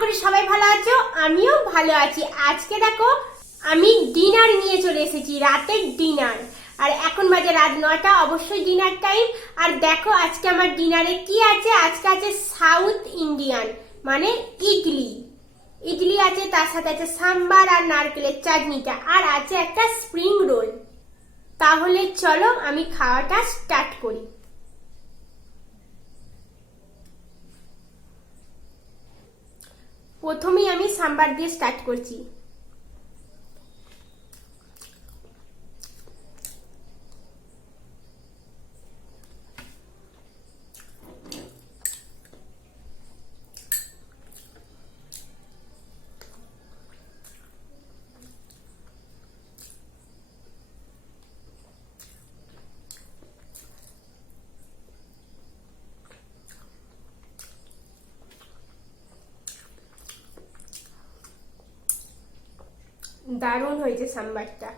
করি সবাই ভালো আছো, আমিও ভালো আছি। আজকে দেখো আমি ডিনার নিয়ে চলে এসেছি, রাতের ডিনার। আর এখন বাজে রাত 9টা, অবশ্যই ডিনার টাইম। আর দেখো আজকে আমার ডিনারে কি আছে। আজকে আছে সাউথ ইন্ডিয়ান, মানে ইডলি। ইডলি আছে, তার সাথে আছে সাম্বার আর নারকেলের চাটনিটা, আর আছে একটা স্প্রিং রোল। তাহলে চলো আমি খাওয়াটা স্টার্ট করি। প্রথমেই আমি সাম্বার দিয়ে স্টার্ট করছি। দারুণ হয়েছে সাম্বারটা।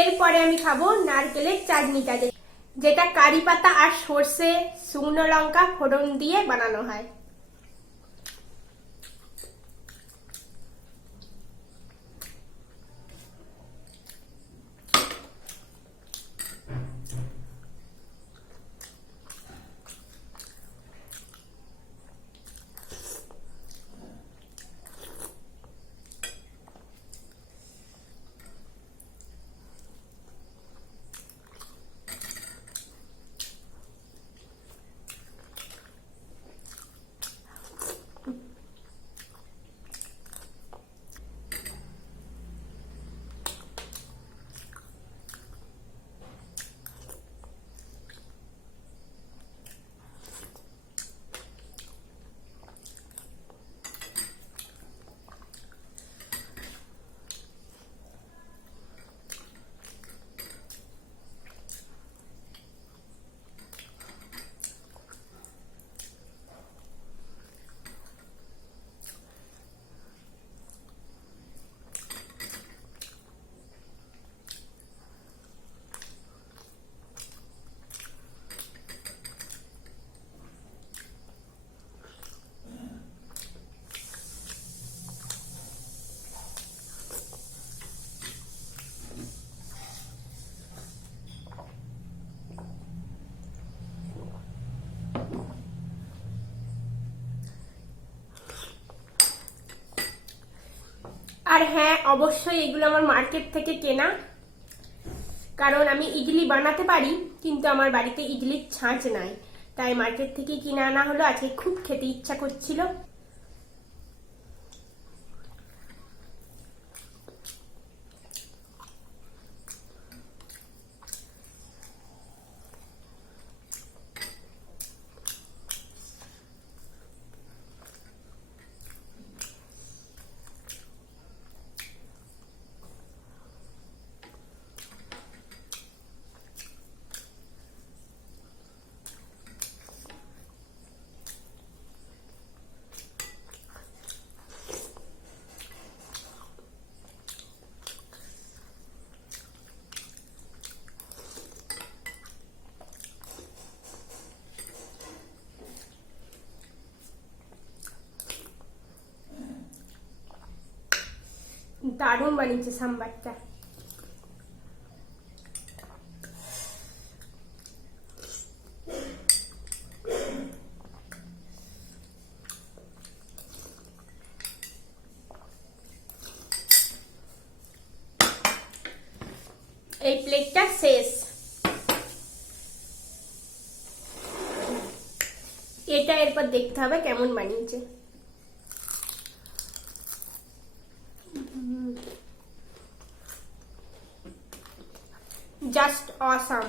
এরপরে আমি খাবো নারকেলের চাটনিটা, যেটা কারি পাতা আর সর্ষে, শুকনো লঙ্কা ফোড়ন দিয়ে বানানো হয়। আর হ্যাঁ, অবশ্যই এগুলো আমার মার্কেট থেকে কেনা, কারণ আমি ইডলি বানাতে পারি কিন্তু আমার বাড়িতে ইডলির ছাঁচ নাই, তাই মার্কেট থেকে কিনে আনা হলো। আজকে খুব খেতে ইচ্ছা করছিল। দারুণ বানিয়েছে সাম্বারটা। এই প্লেটটা শেষ। এটা এরপর দেখতে হবে কেমন বানিয়েছে। Just awesome.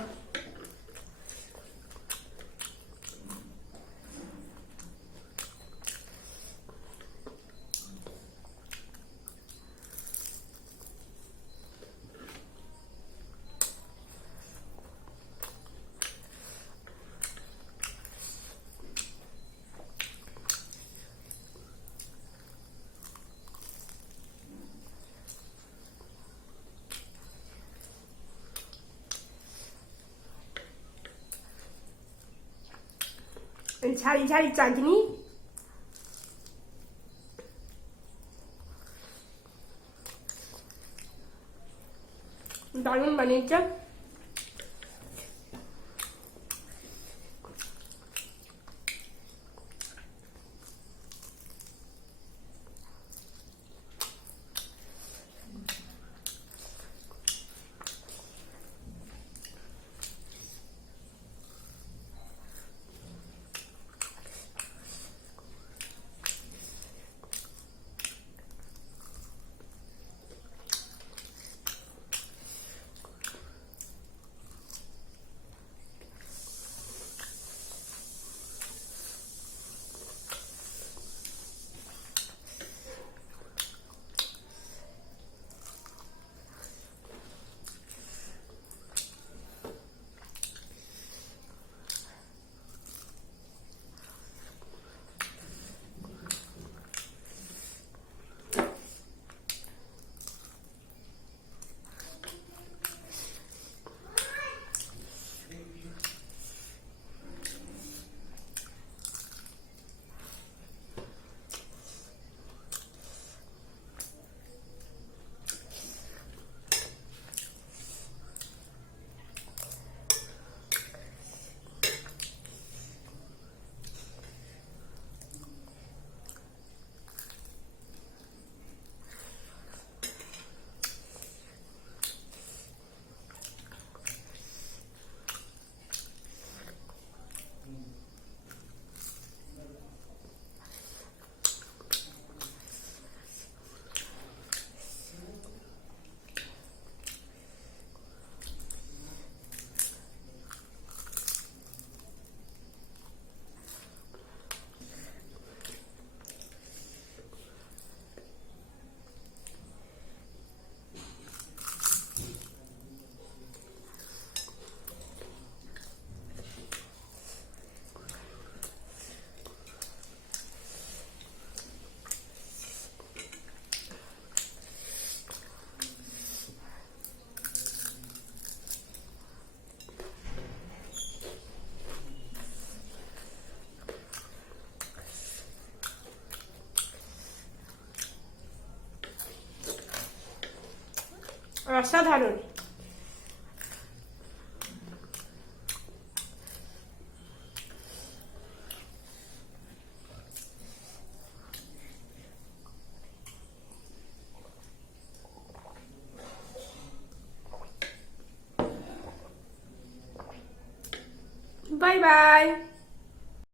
ঝাড়ি ঝাড়ি চাটনি, দারুণ বানিয়েছে। অসাধারণ। Bye bye.